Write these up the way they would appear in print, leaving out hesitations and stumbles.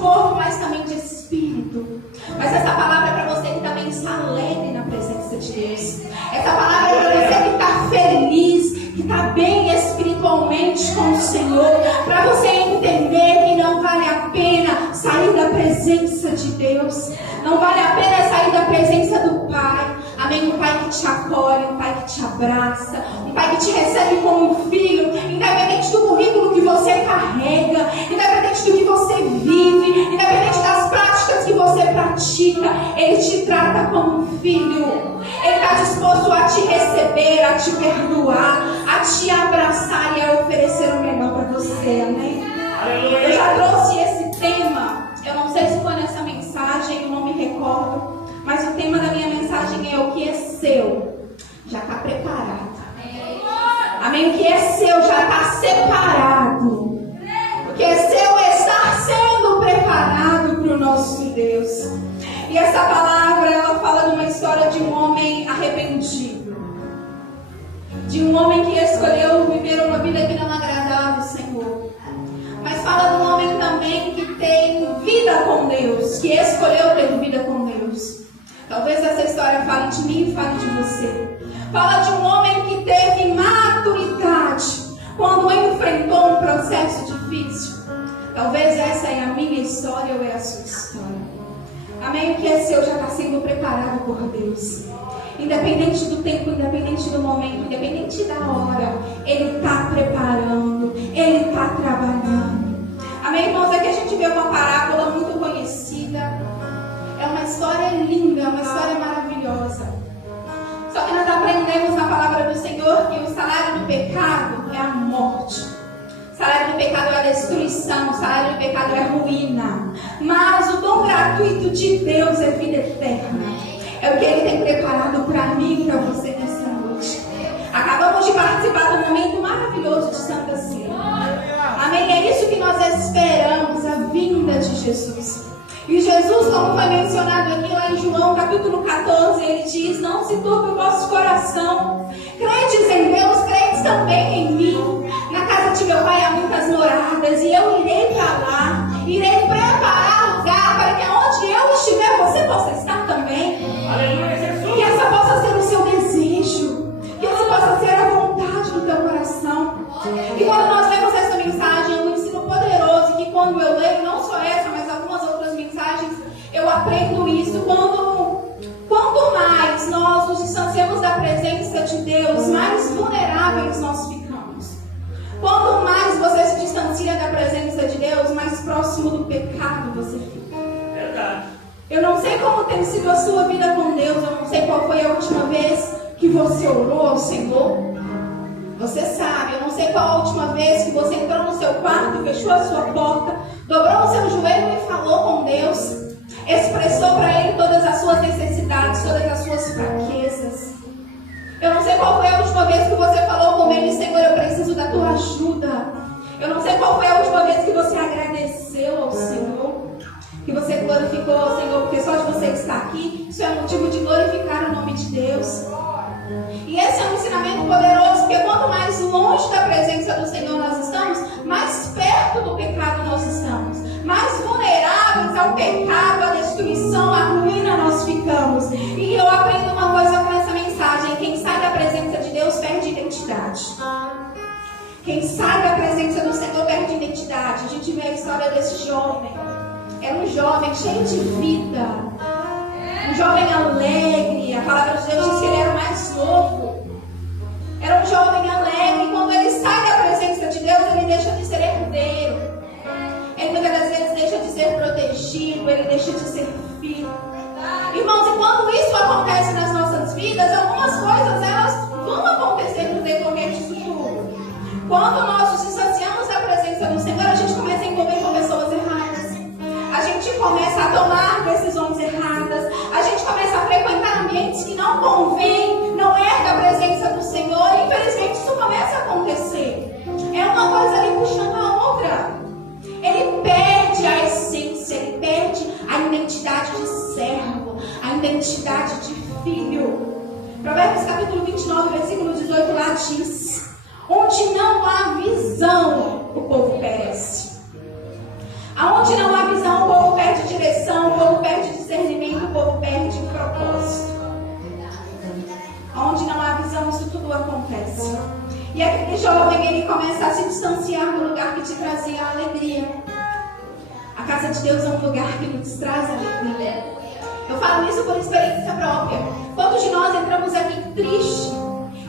corpo, mas também de espírito. Mas essa palavra é para você que também está alegre na presença de Deus. Essa palavra é para você que está feliz, que está bem espiritualmente com o Senhor. Para você entender que não vale a pena sair da presença de Deus. Não vale a pena sair da presença do Pai. Amém? Um Pai que te acolhe, um Pai que te abraça, um Pai que te recebe como um filho, independente do currículo que você carrega, independente do que você vive, independente das práticas que você pratica, Ele te trata como um filho. Ele está disposto a te receber, a te perdoar, a te abraçar e a oferecer o melhor para você. Amém? Aleluia. Eu já trouxe esse tema, eu não sei se foi nessa mensagem, eu não me recordo. Mas o tema da minha mensagem é: o que é seu já está preparado. Amém? O que é seu já está separado. O que é seu está sendo preparado para o nosso Deus. E essa palavra, ela fala de uma história de um homem arrependido. De um homem que escolheu viver uma vida que não agradava ao Senhor. Mas fala de um homem também que tem vida com Deus, que escolheu ter vida com Deus. Talvez essa história fale de mim e fale de você. Fala de um homem que teve maturidade quando enfrentou um processo difícil. Talvez essa é a minha história ou é a sua história. Amém? O que é seu já está sendo preparado por Deus. Independente do tempo, independente do momento, independente da hora, Ele está preparando, Ele está trabalhando. Amém, irmãos? Aqui a gente vê uma parábola muito conhecida. É uma história linda, é uma história maravilhosa. Só que nós aprendemos na palavra do Senhor que o salário do pecado é a morte. O salário do pecado é a destruição, o salário do pecado é a ruína. Mas o dom gratuito de Deus é vida eterna. É o que Ele tem preparado para mim e para você nessa noite. Acabamos de participar do momento maravilhoso de Santa Ceia. Amém? É isso que nós esperamos, a vinda de Jesus. E Jesus, como foi mencionado aqui lá em João capítulo 14, ele diz: não se turbe o vosso coração. Credes em Deus, credes também em mim. Na casa de meu pai há muitas moradas, e eu irei para lá. Irei preparar lugar para que onde eu estiver, você possa estar também. Aleluia, Jesus. Que essa possa ser o seu desejo. Que essa possa ser a vontade do teu coração. E quando nós lemos essa mensagem, é um ensino poderoso, que quando eu leio, não só essa, mas algumas outras mensagens, eu aprendo isso. Quanto mais nós nos distanciamos da presença de Deus, mais vulneráveis nós ficamos. Quanto mais você se distancia da presença de Deus, mais próximo do pecado você fica. Verdade. Eu não sei como tem sido a sua vida com Deus, eu não sei qual foi a última vez que você orou ao Senhor. Você sabe, eu não sei qual a última vez que você entrou no seu quarto, fechou a sua porta, dobrou o seu joelho e falou com Deus, expressou para Ele todas as suas necessidades, todas as suas fraquezas. Eu não sei qual foi a última vez que você falou com Ele: Senhor, eu preciso da tua ajuda. Eu não sei qual foi a última vez que você agradeceu ao Senhor, que você glorificou ao Senhor, porque só de você estar aqui, isso é motivo de glorificar o nome de Deus. E esse é um ensinamento poderoso, porque quanto mais longe da presença do Senhor nós estamos, mais perto do pecado nós estamos, mais vulneráveis ao pecado, à destruição, à ruína nós ficamos. E eu aprendo uma coisa com essa mensagem: quem sai da presença de Deus perde identidade. Quem sai da presença do Senhor perde identidade. A gente vê a história desse jovem. Era um jovem cheio de vida, um jovem alegre. A palavra de Deus diz que ele era o mais novo. Era um jovem alegre. E quando ele sai da presença de Deus, ele deixa de ser herdeiro. Ele muitas das vezes deixa de ser protegido. Ele deixa de ser filho. Irmãos, e quando isso acontece nas nossas vidas, algumas coisas elas vão acontecer no decorrer disso tudo. Quando nós nos distanciamos da presença do Senhor, a gente começa a envolver com pessoas erradas. A gente começa a tomar decisões erradas. A gente começa a frequentar ambientes que não convém, não é da presença do Senhor. E infelizmente isso começa a acontecer. É uma coisa ali puxando a outra. Ele perde a essência, ele perde a identidade de servo, a identidade de filho. Provérbios capítulo 29, versículo 18 lá diz: onde não há visão, o povo perece. Aonde não há visão, o jovem, ele começa a se distanciar do lugar que te trazia a alegria. A casa de Deus é um lugar que nos traz alegria. Eu falo isso por experiência própria. Quantos de nós entramos aqui tristes?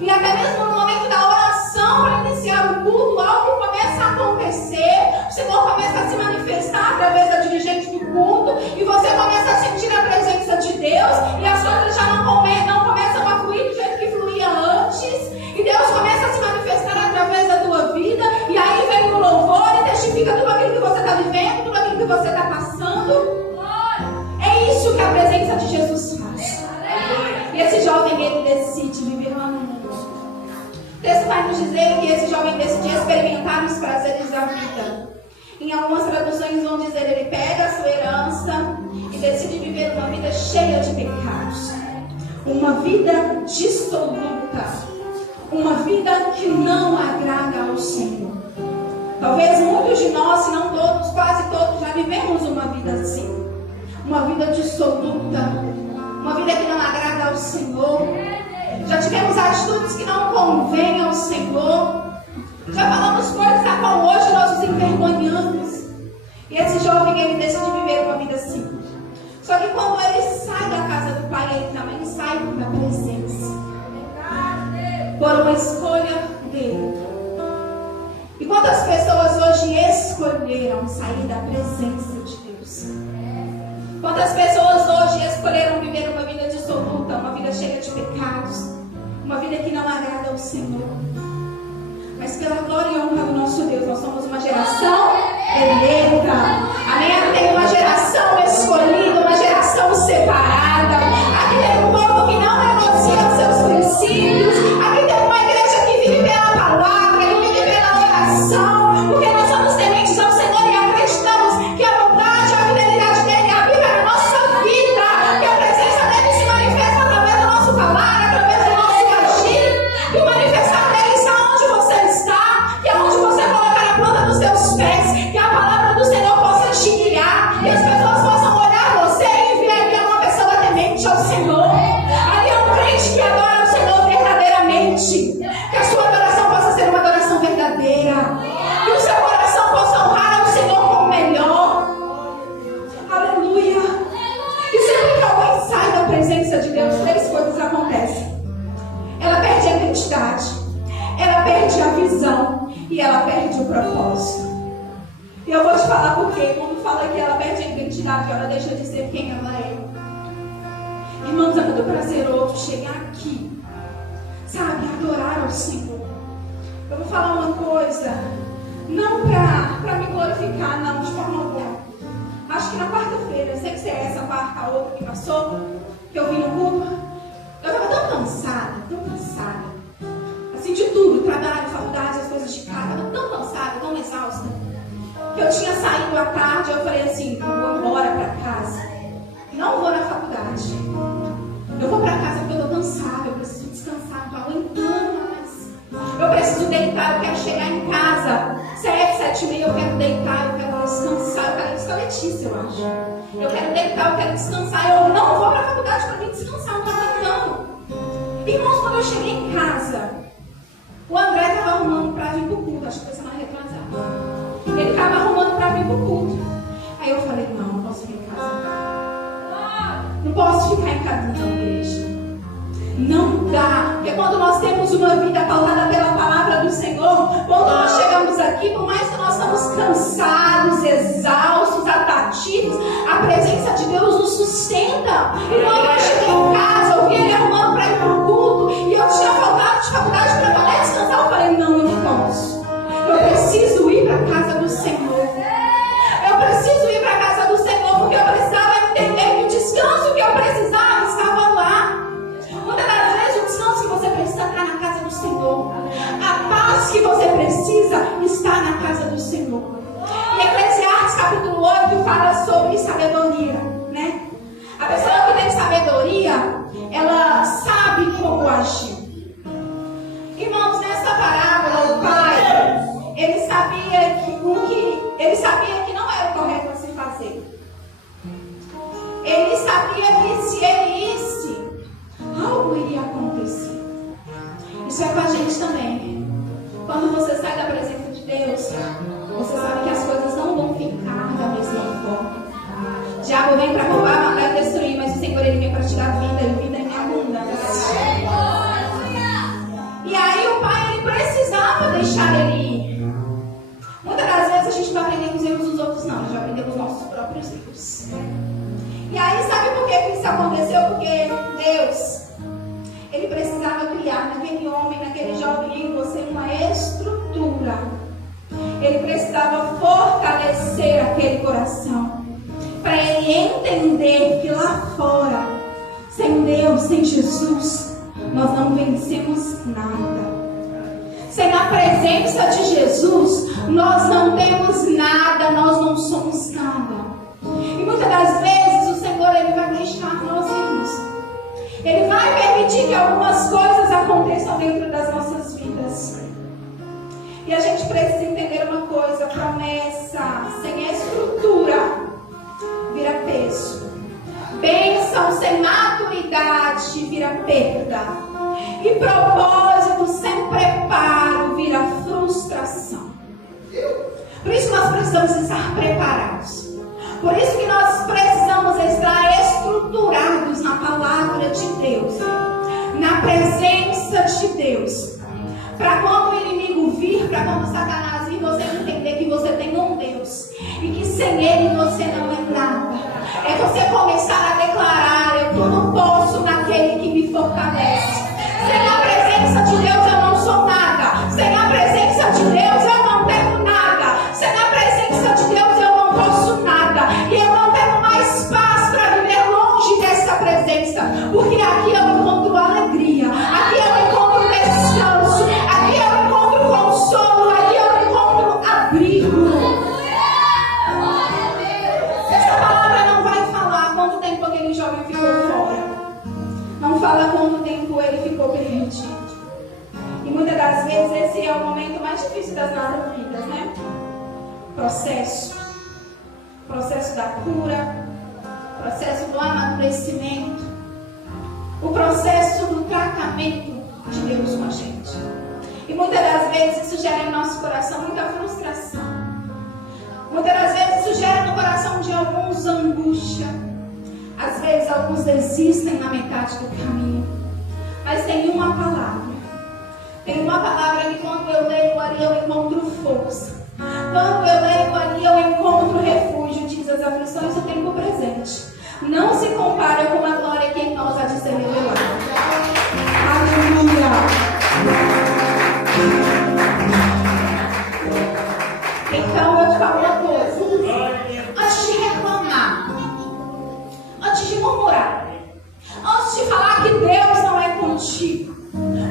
E até mesmo no momento da oração para iniciar o culto, algo começa a acontecer. O Senhor começa a se manifestar através da dirigente do culto. E você começa a sentir a presença de Deus. E as coisas já não começam a fluir do jeito que fluía antes. E Deus começa a se manifestar através da tua vida. E aí vem o louvor e testifica tudo aquilo que você está vivendo, tudo aquilo que você está passando. É isso que a presença de Jesus faz. E esse jovem, ele decide viver uma vida. O texto vai nos dizer que esse jovem decidiu experimentar os prazeres da vida. Em algumas traduções vão dizer, ele pega a sua herança e decide viver uma vida cheia de pecados. Uma vida dissoluta. Uma vida que não agrada ao Senhor. Talvez muitos de nós, se não todos, quase todos, já vivemos uma vida assim. Uma vida dissoluta. Uma vida que não agrada ao Senhor. Já tivemos atitudes que não convêm ao Senhor. Já falamos coisas a qual hoje nós nos envergonhamos. E esse jovem, ele decide viver uma vida assim. Só que quando ele sai da casa do Pai, ele também sai da presença. Por uma escolha dele. E quantas pessoas hoje escolheram sair da presença de Deus? Quantas pessoas hoje escolheram viver uma vida dissoluta, uma vida cheia de pecados, uma vida que não agrada ao Senhor? Mas pela glória e honra do nosso Deus, nós somos uma geração eleita. Amém? Tem uma geração escolhida, uma geração separada. Aqui tem um povo que não negocia os seus princípios. Aqui tem uma igreja que vive pela palavra, que vive pela oração. Porque nós somos tementes ao Senhor e acreditamos que a bondade, a fidelidade dele habita na nossa vida. Que a presença dele se manifesta através do nosso falar, através do nosso agir. Que o manifestar dele está onde você está. Que é onde você colocar a planta dos seus pés. Que a palavra do Senhor possa te guiar. Que as pessoas possam olhar você e ver ali uma pessoa temente ao Senhor. Ali é um crente que adora o Senhor verdadeiramente. Que a sua adoração possa ser uma adoração verdadeira. Que o seu coração possa honrar ao Senhor com o melhor. Aleluia. E sempre que alguém sai da presença de Deus, três coisas acontecem. Ela perde a identidade, ela perde a visão e ela perde o propósito. E eu vou te falar por quê. Quando fala que ela perde a identidade, ela deixa de ser quem ela é. Irmãos, é muito prazeroso chegar aqui, sabe, adorar ao Senhor. Eu vou falar uma coisa, não para me glorificar, não, de forma alguma. Acho que na quarta-feira, sei que é essa quarta, a outra que passou, que eu vim no culto, eu estava tão cansada, assim, de tudo, trabalho, faculdade, as coisas de casa, eu estava tão cansada, tão exausta, que eu tinha saído à tarde, eu falei assim, eu vou embora para casa, não vou na faculdade, eu vou para casa porque eu estou cansada, eu preciso descansar, não estou aguentando mais, eu preciso deitar, eu quero chegar em casa, 7, 7h30, eu quero deitar, eu quero descansar, eu quero isso com a Letícia, eu acho, eu quero deitar, eu quero descansar, eu não vou para a faculdade para vir descansar, não estou aguentando. Irmãos, quando eu cheguei em casa, o André estava arrumando para vir para o culto, acho que foi semana retrasada. Ele estava arrumando para vir para o culto. Aí eu falei, não posso ficar em casa. Não posso ficar em casa na igreja. Não dá. Porque quando nós temos uma vida pautada pela palavra do Senhor, quando nós chegamos aqui, por mais que nós estamos cansados, exaustos, abatidos, a presença de Deus nos sustenta. E quando eu cheguei em casa, eu vi ele arrumando para ir para o culto, e eu tinha faltado de faculdade para poder descansar. Eu falei, não, eu não posso. Eu preciso ir para a casa do Senhor. Eu preciso ir para a casa do Senhor, porque eu precisava entender que o descanso que eu precisava estava lá. Muitas das vezes o descanso que você precisa está na casa do Senhor. A paz que você precisa está na casa do Senhor. E Eclesiastes capítulo 8 fala sobre sabedoria, né? A pessoa que tem sabedoria, ela sabe como agir. Irmãos, nessa parábola, o pai, ele sabia que não era o correto a se fazer. Ele sabia que se ele isse, algo iria acontecer. Isso é com a gente também. Quando Quando você sai da presença de Deus, você sabe que as coisas não vão ficar da mesma forma. O diabo vem para roubar, matar e destruir, mas o Senhor, ele vem para te dar vida e vida em abundância. E aí o pai, ele precisava deixar ele ir. Muitas das vezes a gente não aprende com os erros dos outros, não. A gente vai aprender com os nossos próprios erros. E aí, sabe por que isso aconteceu? Porque Deus, ele precisava criar naquele homem, naquele jovem em você uma estrutura. Ele precisava fortalecer aquele coração, para ele entender que lá fora, sem Deus, sem Jesus, nós não vencemos nada. Sem a presença de Jesus, nós não temos nada, nós não somos nada. E muitas das vezes o Senhor, ele vai deixar nós irmos. Ele vai permitir que algumas coisas aconteçam dentro das nossas vidas. E a gente precisa entender uma coisa: promessa sem estrutura vira peso. Bênção sem maturidade vira perda. E propósito sem preparo vira frustração. Por isso nós precisamos estar preparados. Por isso que nós precisamos estar estruturados na palavra de Deus, na presença de Deus. Para quando o inimigo vir, para quando Satanás vir, você entender que você tem um Deus e que sem Ele você não é nada. É você começar a declarar: eu tudo posso naquele que me fortalece. Sem a presença de Deus eu não sou nada. Sem a presença de Deus eu não tenho nada. Sem a presença de Deus eu não posso nada. E eu não tenho mais paz para viver longe dessa presença. Porque aqui eu encontro alegria. Aqui eu encontro descanso. Aqui eu encontro consolo. Aqui eu encontro abrigo. Essa palavra não vai falar quanto tempo aquele jovem ficou fora. Não fala quanto tempo ele ficou perdido. E muitas das vezes esse é o momento mais difícil das nossas vidas, né? Processo da cura, processo do amadurecimento, o processo do tratamento de Deus com a gente. E muitas das vezes isso gera em nosso coração muita frustração. Muitas das vezes isso gera no coração de alguns angústia. Às vezes alguns desistem na metade do caminho. Mas tem uma palavra. Tem uma palavra que quando eu leio ali eu encontro força. Quando eu leio ali eu encontro refúgio. Diz: as aflições do tempo presente não se compara com a glória que em nós há de ser revelada. Aleluia. Então eu te falo uma coisa: antes de reclamar, antes de murmurar, antes de falar que Deus não é contigo,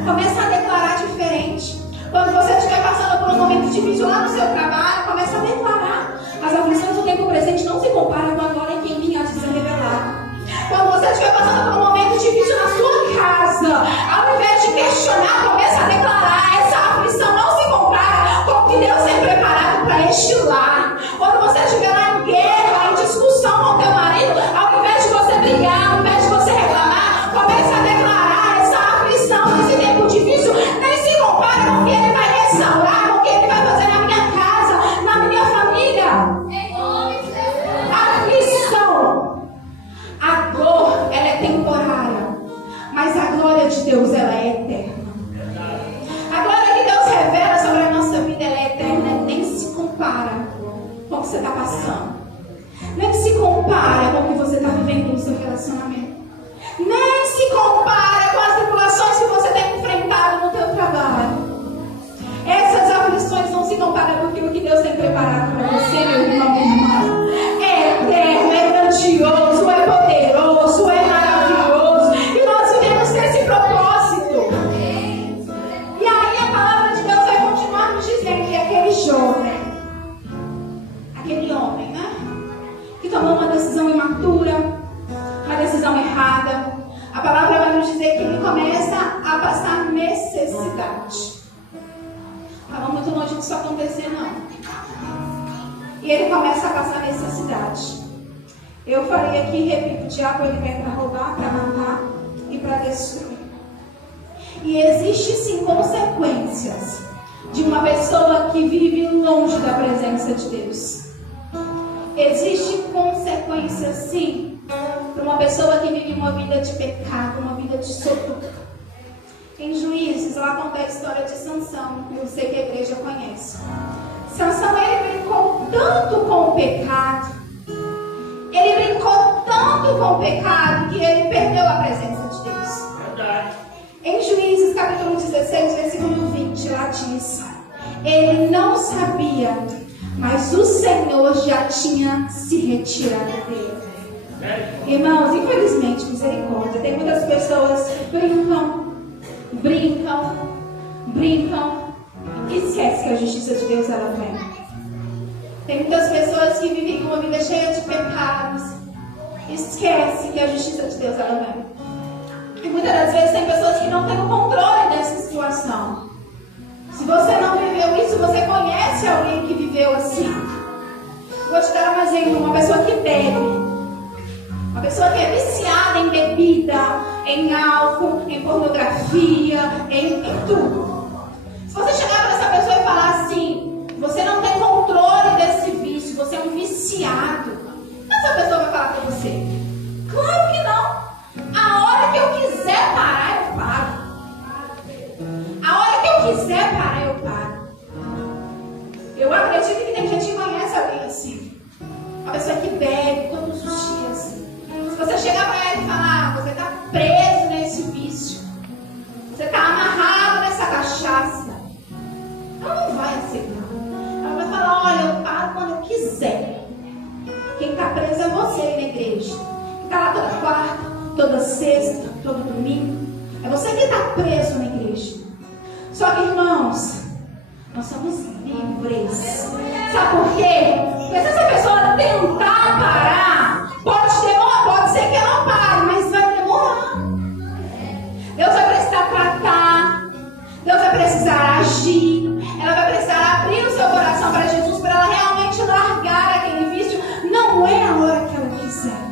começa a declarar diferente. Quando você estiver passando por um momento difícil lá no seu trabalho, começa a declarar: as aflições do tempo presente não se comparam com a glória que em mim há de ser revelada. Quando você estiver passando por um momento difícil na sua casa, ao invés de questionar, começa a declarar: essa aflição não se compara com o que Deus tem preparado para este lar. Quando você estiver lá em guerra, em discussão com o teu marido, ao invés de você brigar, ao invés de você reclamar, começa a declarar: essa aflição nesse tempo difícil nem se compara com o que Ele vai restaurar, com o que Ele vai fazer na minha casa, na minha família. Aflição, a dor, ela é temporária, mas a glória de Deus, ela é eterna. A glória que Deus revela sobre a nossa vida, ela é eterna. Nem se compara com o que você está passando. Nem se compara com o que você está vivendo no seu relacionamento. Nem se compara com as tribulações que você tem enfrentado no teu trabalho. Essas aflições não se comparam com aquilo que Deus tem preparado para você, meu irmão, minha irmã. É eterno, é grandioso, é poderoso, é maravilhoso. E nós vivemos nesse propósito. E aí a palavra de Deus vai continuar nos dizendo que aquele jovem, aquele homem, né, que tomou uma decisão imatura, uma decisão errada, a palavra vai nos dizer que ele começa a passar necessidade. Estava muito longe disso acontecer, não. E ele começa a passar necessidade. Eu falei aqui, repito: o diabo, ele vem para roubar, para matar e para destruir. E existe sim consequências de uma pessoa que vive longe da presença de Deus. Existe consequência, sim, para uma pessoa que vive uma vida de pecado, uma vida de sofrimento. Em Juízes, lá conta a história de Sansão, que eu sei que a igreja conhece. Sansão, ele brincou tanto com o pecado, que ele perdeu a presença de Deus. Verdade. Em Juízes, capítulo 16, versículo 20, lá diz: ele não sabia, mas o Senhor já tinha se retirado dele. Irmãos, infelizmente, misericórdia, tem muitas pessoas que brincam e esquecem que a justiça de Deus ela vem. Tem muitas pessoas que vivem uma vida cheia de pecados, esquecem que a justiça de Deus ela vem. E muitas das vezes tem pessoas que não têm o controle dessa situação. Se você não viveu isso, você conhece alguém que viveu assim. Vou te dar um exemplo, uma pessoa que bebe. Uma pessoa que é viciada em bebida, em álcool, em pornografia, em tudo. Se você chegar para essa pessoa e falar assim, você não tem controle desse vício, você é um viciado, essa pessoa vai falar para você: claro que não. A hora que eu quiser parar, eu paro. A hora que eu quiser parar, eu paro. Eu acredito que tem gente que conhece alguém assim. Uma pessoa que bebe todos os dias. Se você chegar para ela e falar: você está preso nesse vício, você está amarrado nessa cachaça, ela não vai aceitar. Ela vai falar: olha, eu paro quando eu quiser. Quem está preso é você aí na igreja. Que está lá toda quarta, toda sexta, todo domingo. É você que está preso na igreja. Só que, irmãos, nós somos livres. Sabe por quê? Porque se essa pessoa tentar parar, pode demorar, pode ser que ela pare, mas vai demorar. Deus vai precisar tratar, Deus vai precisar agir, ela vai precisar abrir o seu coração para Jesus, para ela realmente largar aquele vício. Não é a hora que ela quiser.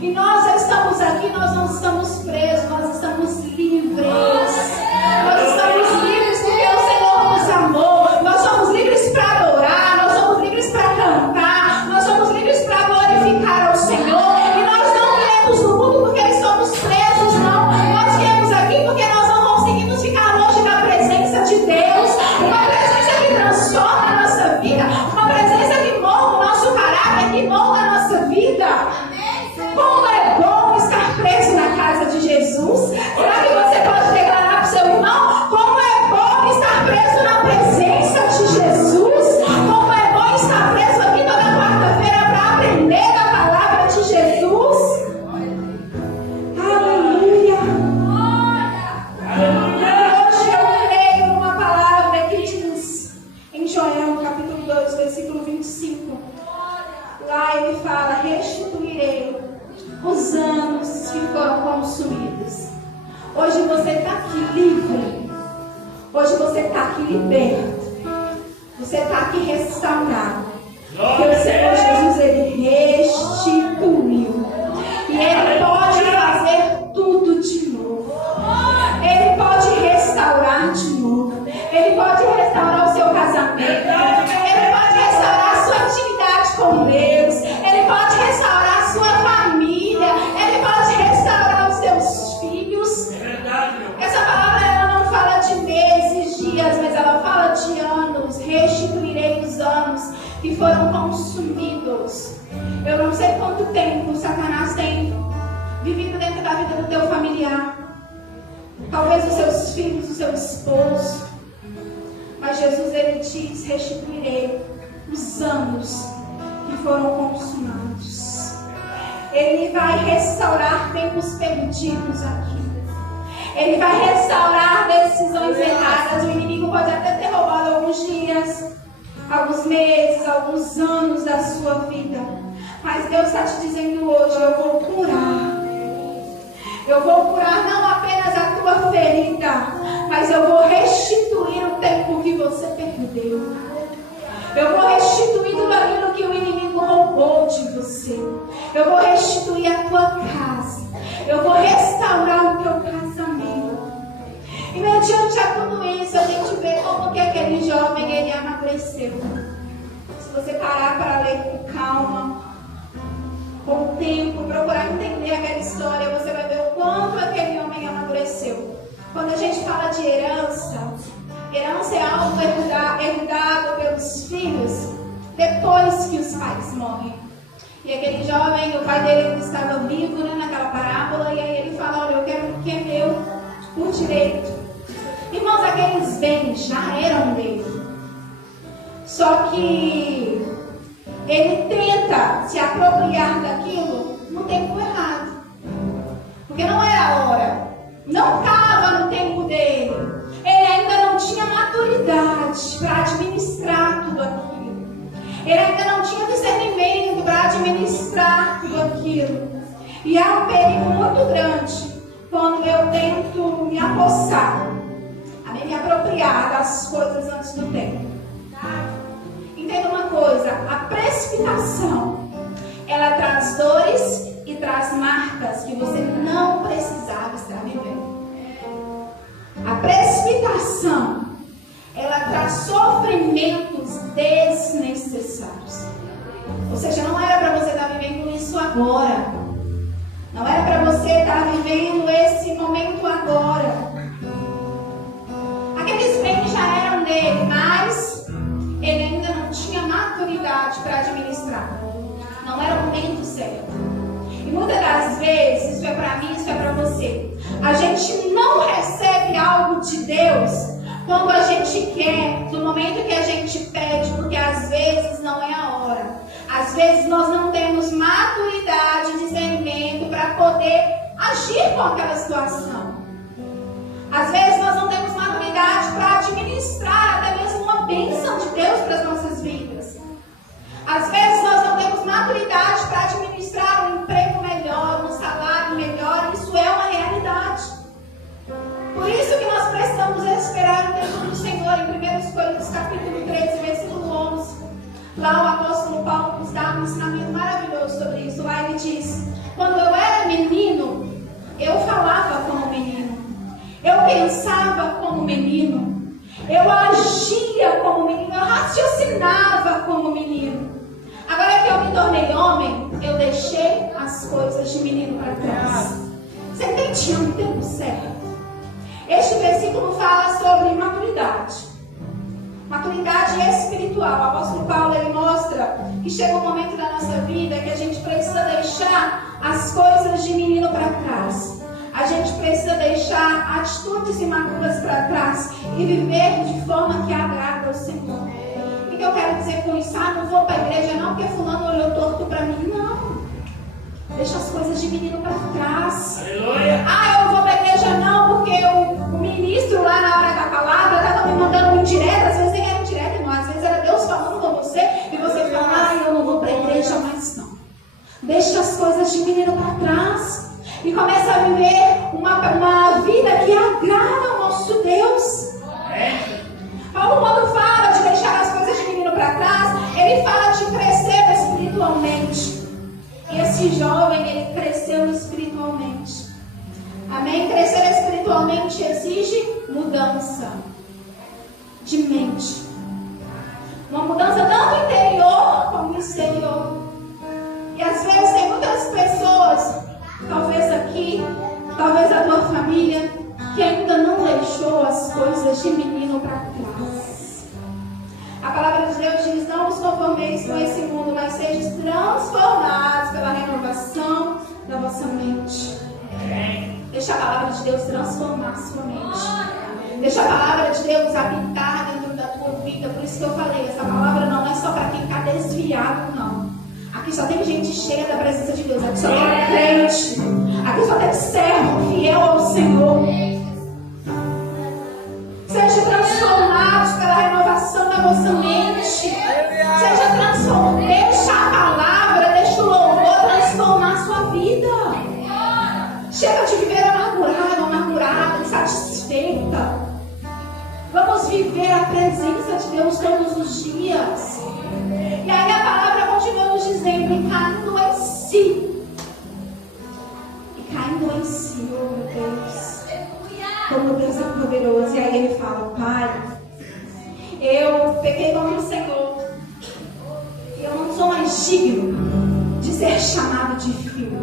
E nós estamos aqui, nós não estamos presos, nós estamos livres. Nós estamos livres porque o Senhor nos amou. Nós somos livres para adorar, nós somos livres para cantar, nós somos livres para glorificar ao Senhor. E nós não viemos no mundo porque somos presos, não. Nós viemos aqui porque nós não conseguimos ficar longe da presença de Deus. Uma presença que transforma a nossa vida, uma presença que molda o nosso caráter, que molda a nossa vida. Como é bom estar preso na casa de Jesus. Será que você pode declarar para o seu irmão: como é bom estar preso na presença de Jesus? Como é bom estar preso aqui toda quarta-feira para aprender da palavra de Jesus? Aleluia! Hoje eu leio uma palavra que diz em Joel, capítulo 2, versículo 25. Lá ele fala: restituirei os anos que foram consumidos. Hoje você está aqui livre. Hoje você está aqui liberto. Você está aqui restaurado. Porque o Senhor Jesus, ele restituiu. E ele pode fazer tudo de novo. Ele pode restaurar de novo. Ele pode restaurar o seu casamento. Ele pode restaurar a sua intimidade com Deus. Ele pode restaurar a sua família. Ele pode restaurar os seus filhos. Essa palavra ela não fala de meses, dias, mas ela fala de anos. Restituirei os anos que foram consumidos. Eu não sei quanto tempo Satanás tem vivido dentro da vida do teu familiar. Talvez os seus filhos, o seu esposo. Mas Jesus, ele diz: restituirei os anos que foram consumados. Ele vai restaurar tempos perdidos aqui. Ele vai restaurar decisões erradas. O inimigo pode até ter roubado alguns dias, alguns meses, alguns anos da sua vida. Mas Deus está te dizendo hoje: eu vou curar. Eu vou curar não apenas a tua ferida, mas eu vou restituir o tempo que você perdeu. Eu vou restituir tudo aquilo que o inimigo roubou de você. Eu vou restituir a tua casa. Eu vou restaurar o teu casamento. E mediante a tudo isso, a gente vê como você parar para ler com calma, com o tempo, procurar entender aquela história, você vai ver o quanto aquele homem amadureceu. Quando a gente fala de herança, herança é algo herdado pelos filhos depois que os pais morrem. E aquele jovem, o pai dele estava vivo, né, naquela parábola, e aí ele fala: olha, eu quero o que é meu por direito. Irmãos, aqueles bens já eram dele. Só que ele tenta se apropriar daquilo no tempo errado. Porque não era a hora. Não estava no tempo dele. Ele ainda não tinha maturidade para administrar tudo aquilo. Ele ainda não tinha discernimento para administrar tudo aquilo. E há um perigo muito grande quando eu tento me apossar, me apropriar das coisas antes do tempo. Entenda uma coisa: a precipitação, ela traz dores e traz marcas que você não precisava estar vivendo. A precipitação, ela traz sofrimentos desnecessários. Ou seja, não era para você estar vivendo isso agora. Não era para você estar vivendo esse momento agora. Aqueles bens já eram dele, mas ele ainda não tinha maturidade para administrar. Não era o momento certo. E muitas das vezes, isso é para mim, isso é para você, a gente não recebe algo de Deus quando a gente quer, no momento que a gente pede, porque às vezes não é a hora. Às vezes nós não temos maturidade e discernimento para poder agir com aquela situação. Às vezes nós não temos maturidade para administrar até mesmo uma bênção de Deus para as nossas vidas. Às vezes nós não temos maturidade para administrar um emprego melhor, um salário melhor. Isso é uma realidade. Por isso que nós precisamos esperar o tempo do Senhor. Em 1 Coríntios capítulo 13, versículo 11. Lá o apóstolo Paulo nos dá um ensinamento maravilhoso sobre isso. Lá ele diz: quando eu era menino, eu falava como menino. Eu pensava como menino. Eu agia como menino. Eu raciocinava como menino. Agora que eu me tornei homem, eu deixei as coisas de menino para trás. Você entende o tempo certo? Este versículo fala sobre maturidade. Maturidade espiritual. O apóstolo Paulo, ele mostra que chega um momento da nossa vida que a gente precisa deixar as coisas de menino para trás. A gente precisa deixar atitudes imaturas para trás e viver de forma que agrada ao Senhor. O que eu quero dizer com isso? Não vou para a igreja não porque fulano olhou torto para mim. Não. Deixa as coisas de menino para trás. Aleluia. Eu não vou para a igreja não porque o ministro lá na hora da palavra estava me mandando indireta. Às vezes nem era indireta, irmão. Às vezes era Deus falando com você e você fala: eu não vou para a igreja mais não. Deixa as coisas de menino para trás. E começa a viver uma vida que agrada ao nosso Deus. Paulo, quando fala de deixar as coisas de menino para trás, ele fala de crescer espiritualmente. E esse jovem, ele cresceu espiritualmente. Amém? Crescer espiritualmente exige mudança de mente. Uma mudança tanto interior como exterior. E às vezes tem muitas pessoas, talvez aqui, talvez a tua família, que ainda não deixou as coisas de menino para trás. A palavra de Deus diz: não os conformeis com esse mundo, mas sejam transformados pela renovação da vossa mente. Deixa a palavra de Deus transformar a sua mente. Deixa a palavra de Deus habitar dentro da tua vida. Por isso que eu falei, essa palavra não é só para quem está desviado, não. Aqui só tem gente cheia da presença de Deus. Aqui só tem crente. Aqui só tem servo fiel ao Senhor. Seja transformados pela renovação da vossa mente. Seja transformado. Deixa a palavra, deixa o louvor transformar a sua vida. Chega de viver amargurada, insatisfeita. Vamos viver a presença de Deus todos os dias. E aí a palavra continua nos dizendo: e caindo em si. E caindo em si, oh meu Deus. Como Deus é poderoso. E aí ele fala: Pai, eu pequei contra o Senhor. mais digno de ser chamado de filho.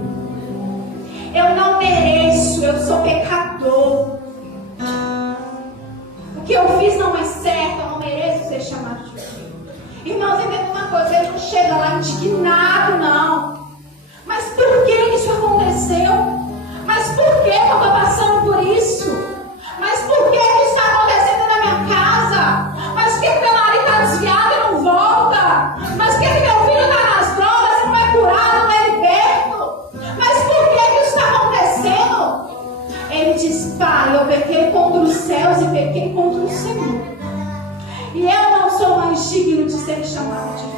Eu não mereço, eu sou pecador. O que eu fiz não é certo, eu não mereço ser chamado de filho. Irmãos, entenda uma coisa, ele não chega lá indignado, não. Mas por que isso aconteceu? Mas por que eu estou passando por isso? Mas por que isso está acontecendo na minha casa? Mas por que meu marido está desviado e não volta? Mas por que meu filho está nas drogas e não é curado, não é liberto? Mas por que isso está acontecendo? Ele diz: Pai, eu pequei contra os céus e pequei contra o Senhor. E eu não sou mais digno de ser chamado de filho.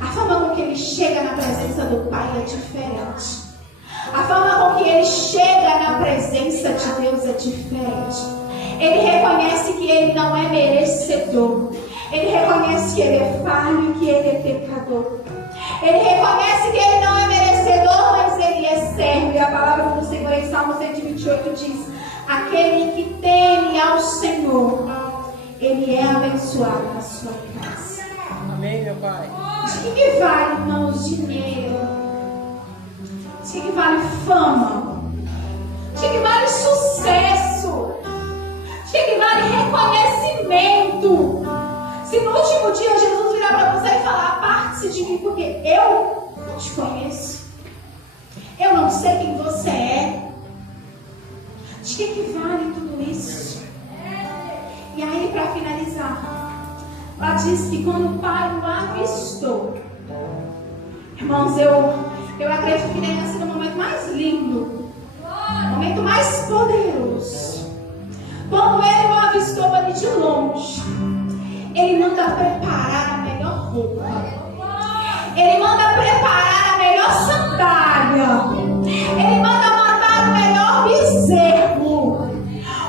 A forma com que ele chega na presença do Pai é diferente. A forma com que ele chega na presença de Deus é diferente. Ele reconhece que ele não é merecedor. Ele reconhece que ele é falho e que ele é pecador. Ele reconhece que ele não é merecedor, mas ele é servo. E a palavra do Senhor em Salmo 128 diz: aquele que teme ao Senhor, ele é abençoado na sua casa. Amém, meu Pai. De que vale, irmãos, dinheiro? De que vale fama? De que vale sucesso? De que vale reconhecimento? Se no último dia Jesus virar para você e falar: aparte-se de mim, porque eu não te conheço, eu não sei quem você é. De que vale tudo isso? E aí, para finalizar, ela diz que quando o Pai o avistou, irmãos, eu acredito que tenha sido o momento mais lindo, o momento mais poderoso. Quando ele o avistou ali de longe, ele manda preparar a melhor roupa, ele manda preparar a melhor sandália, ele manda matar o melhor bezerro,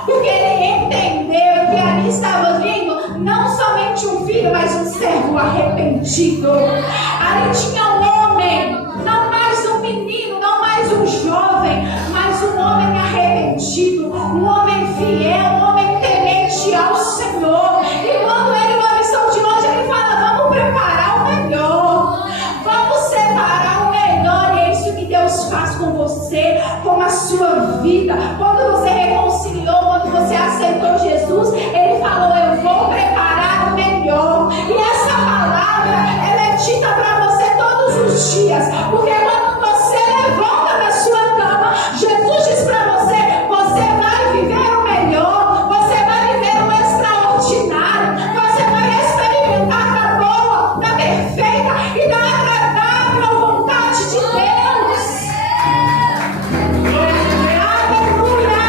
porque ele entendeu que ali estava vindo não somente um filho, mas um servo arrependido. Ali tinha um homem, não mais um menino, não mais um jovem, mas um homem arrependido, um homem fiel, um homem temente ao Senhor. E quando ele o avistou de longe, ele fala: vamos preparar o melhor, vamos separar o melhor. E é isso que Deus faz com você, com a sua vida. Quando você reconciliou, quando você aceitou Jesus, ele falou: eu vou preparar o melhor. E essa palavra, ela é dita para você todos os dias, porque quando você levanta da sua cama, Jesus diz para você: você vai viver o melhor, você vai viver o extraordinário, você vai experimentar da boa, da perfeita e da agradável vontade de Deus. Aleluia!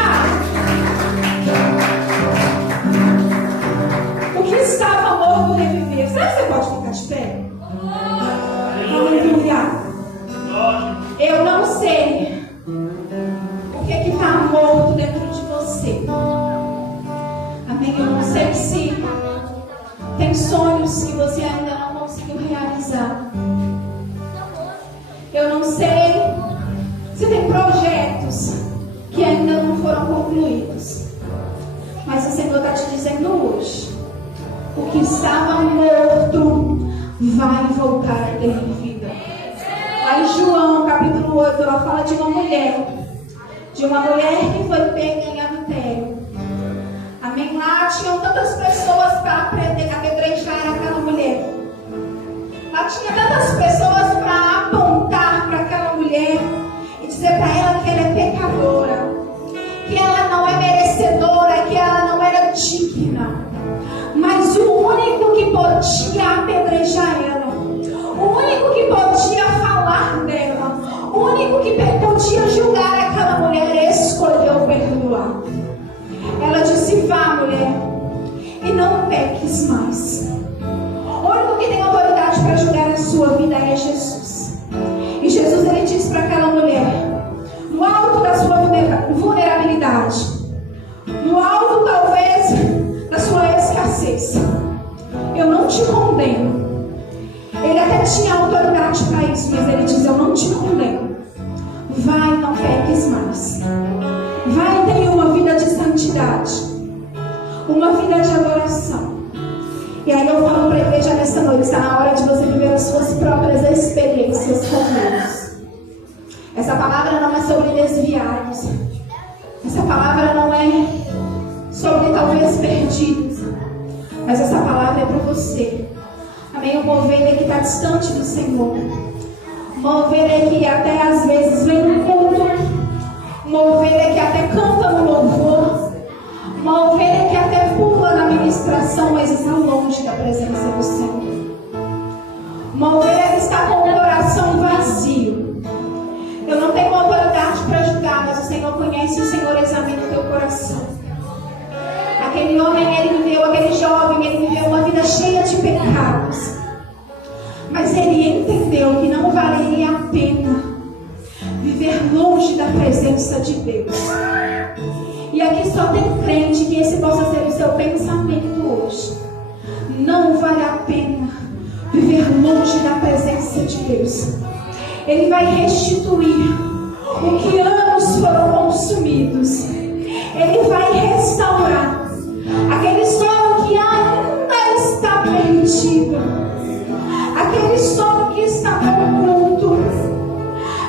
O que estava morto reviveu. Será que você pode ficar de pé? Aleluia! Eu não sei o que está morto dentro de você. Amém? Eu não sei se tem sonhos que você ainda não conseguiu realizar. Eu não sei se tem projetos que ainda não foram concluídos. Mas o Senhor está te dizendo hoje: o que estava morto vai voltar a ter vida. Lá em João capítulo 8, ela fala de uma mulher que foi pega em adultério. Amém? Lá tinham tantas pessoas para apedrejar aquela mulher. Lá tinha tantas pessoas para apontar para aquela mulher e dizer para ela que ela é pecadora, que ela não é merecedora, que ela não era digna. Mas o único que podia apedrejar ela, o único que podia falar dela, o único que podia julgar aquela mulher, escolheu perdoar. Ela disse: vá, mulher, e não peques mais. O único que tem autoridade para julgar a sua vida é Jesus. E Jesus, ele disse para aquela mulher, no alto da sua vulnerabilidade, no alto talvez da sua escassez, eu não te condeno. Ele até tinha autoridade para isso, mas ele diz: eu não te condeno. Vai, não peques mais. Vai e tenha uma vida de santidade, uma vida de adoração. E aí eu falo para a igreja nessa noite: está na hora de você viver o as suas próprias experiências com Deus. Essa palavra não é sobre desviados. Essa palavra não é sobre talvez perdidos. Mas essa palavra é para você. Amém? Uma ovelha que está distante do Senhor. Uma ovelha que até às vezes vem no culto. Uma ovelha que até canta no louvor. Uma ovelha que até pula na ministração, mas está longe da presença do Senhor. Uma ovelha que está com o coração vazio. Eu não tenho autoridade para julgar, mas o Senhor conhece e o Senhor examina o teu coração. Aquele homem, aquele jovem, ele viveu uma vida cheia de pecados. Mas ele entendeu que não valeria a pena viver longe da presença de Deus. E aqui só tem crente que esse possa ser o seu pensamento hoje. Não vale a pena viver longe da presença de Deus. Ele vai restituir o que anos foram consumidos. Ele vai restaurar aquele sono que ainda está perdido, aquele sono que está oculto,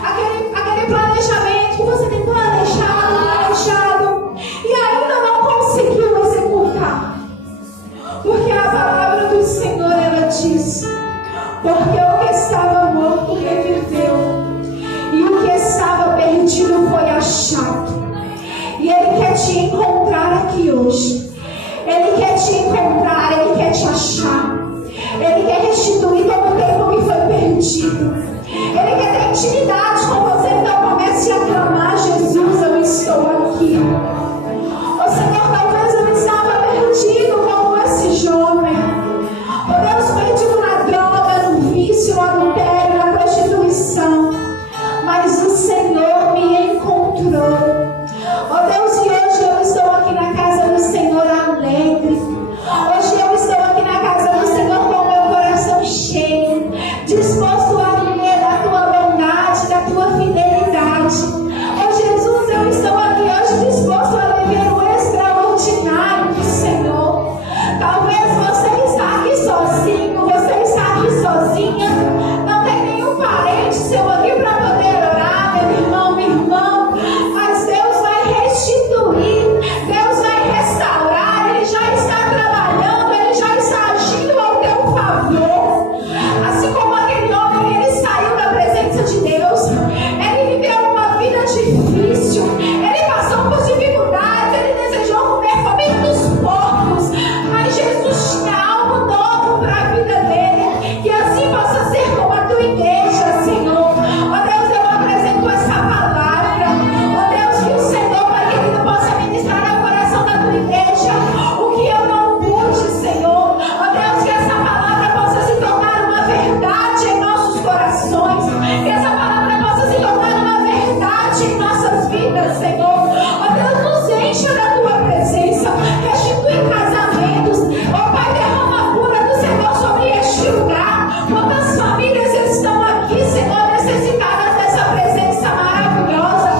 aquele planejamento que você tem planejado e ainda não conseguiu executar. Porque a palavra do Senhor, ela diz: porque o que estava morto reviveu, e o que estava perdido foi achado. E Ele quer te encontrar aqui hoje. Ele quer te encontrar, Ele quer te achar. Ele quer restituir todo o tempo que foi perdido. Ele quer ter intimidade com você. Então comece a clamar: Jesus, eu estou aqui. Ô Senhor, talvez eu estava perdido como esse jovem. Ó Deus, perdido na droga, no vício, no adultério, na prostituição. Mas o Senhor me encontrou. Ó Deus, e hoje eu estou aqui na casa do Senhor alegre. Hoje eu estou aqui na casa do Senhor com o meu coração cheio, disposto a viver da tua bondade, da tua fidelidade. Ó Jesus, eu estou aqui hoje disposto a viver o extraordinário do Senhor. Talvez você está aqui sozinho, você está aqui sozinha, não tem nenhum parente seu aqui para poder orar, meu irmão, minha irmã, mas Deus vai restituir, Deus vai restaurar. Ele já está trabalhando, Ele já está agindo ao teu favor. Assim como aquele homem, ele saiu da presença de Deus, ele viveu uma vida difícil, ele passou por dificuldades, ele desejou comer comida dos porcos, mas Jesus tinha algo novo para a vida dele. Que assim possa ser como a tua igreja, Senhor. Ó Deus, eu apresento essa palavra. Ó Deus, que o Senhor, Pai querido, possa ministrar ao coração da tua igreja o que eu não pude, Senhor. Ó Deus, que essa palavra possa se tornar uma verdade em nossos corações, que essa palavra possa se tornar uma verdade em nossas vidas, Senhor. Ó Deus, nos encha da tua presença, restitui casamentos. Ó Pai, derrama a cura do Senhor sobre este lugar. Quantas famílias estão aqui, Senhor, necessitadas dessa presença maravilhosa.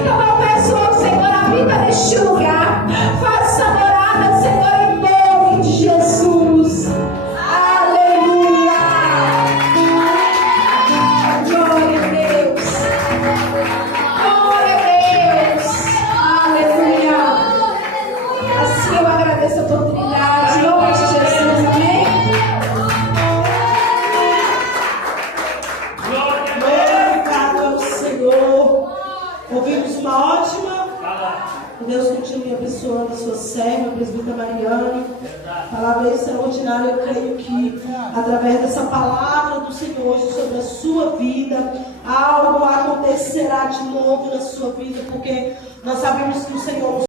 Então eu peço ao Senhor a vida neste lugar. Faça morada, Senhor, em nome de Jesus. Aleluia. Glória a Deus. Glória a Deus. Aleluia. Assim eu agradeço a oportunidade. Em nome de Jesus. Amém. Glorificado ao Senhor. Ouvimos uma ótima. Que Deus continue abençoando a sua serva, a presbítera Mariane. Palavra extraordinária. Eu creio que através dessa palavra do Senhor hoje sobre a sua vida, algo acontecerá de novo na sua vida, porque nós sabemos que o Senhor